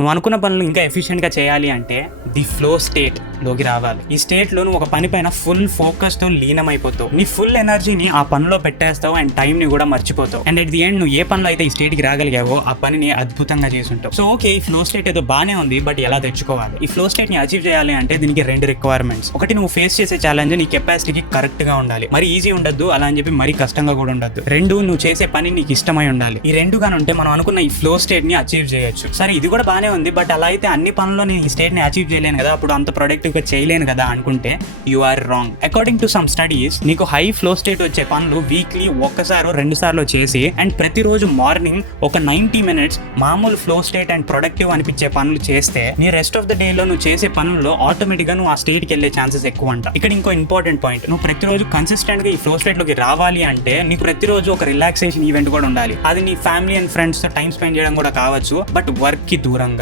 నువ్వు అనుకున్న పనులు ఇంకా ఎఫిషియెంట్గా చేయాలి అంటే ది ఫ్లో స్టేట్ లోకి రావాలి. ఈ స్టేట్లో నువ్వు ఒక పని పైన ఫుల్ ఫోకస్తో లీనమైపోతావు. నీ ఫుల్ ఎనర్జీని ఆ పనిలో పెట్టేస్తావు అండ్ టైంని కూడా మర్చిపోతావు. అండ్ అట్ ది ఎండ్ నువ్వు ఏ పనిలో అయితే ఈ స్టేట్కి రాగలిగావో ఆ పనిని అద్భుతంగా చేసి ఉంటావు. సో ఓకే, ఈ ఫ్లో స్టేట్ ఏదో బాగానే ఉంది, బట్ ఎలా తెచ్చుకోవాలి? ఈ ఫ్లో స్టేట్ని అచీవ్ చేయాలి అంటే దీనికి 2 రిక్వైర్మెంట్స్. ఒకటి, నువ్వు ఫేస్ చేసే ఛాలెంజ్ నీ కెపాసిటీకి కరెక్ట్గా ఉండాలి. మరి ఈజీ ఉండద్దు, అలా అని చెప్పి మరీ కష్టంగా కూడా ఉండద్దు. 2, నువ్వు చేసే పని నీకు ఇష్టమై ఉండాలి. ఈ 2 గాని ఉంటే మనం అనుకున్న ఈ ఫ్లో స్టేట్ ని అచీవ్ చేయొచ్చు. సరే, ఇది కూడా బాగానే ఉంది, బట్ అలా అయితే అన్ని పనుల్లో నేను ఈ స్టేట్ ని అచీవ్ చేయలేను కదా, అప్పుడు అంత ప్రొడక్టివ్ గా చేయలేను కదా అనుకుంటే you are wrong. According to some studies, నీకు హై ఫ్లో స్టేట్ వచ్చే పనులు వీక్లీ 1-2 సార్లు చేసి అండ్ ప్రతిరోజు మార్నింగ్ ఒక 90 minutes మామూలు ఫ్లో స్టేట్ అండ్ ప్రొడక్టివ్ అనిపించే పనులు చేస్తే నీ రెస్ట్ ఆఫ్ ద డే లో నువ్వు చేసే పనుల్లో ఆటోమేటిక్ గా నువ్వు ఆ స్టేట్ కి వెళ్ళే ఛాన్సెస్ ఎక్కువ అంట. ఇక్కడ ఇంకో ఇంపార్టెంట్ పాయింట్, నువ్వు ప్రతిరోజు కన్సిస్టెంట్ గా ఈ ఫ్లో స్టేట్ లోకి రావాలి అంటే నీకు ప్రతిరోజు ఒక రిలాక్సేషన్ ఈవెంట్ కూడా ఉండాలి. అది నీ ఫ్యామిలీ అండ్ ఫ్రెండ్స్ తో టైం స్పెండ్ చేయడం కూడా కావచ్చు, బట్ వర్క్ కి దూరంగా.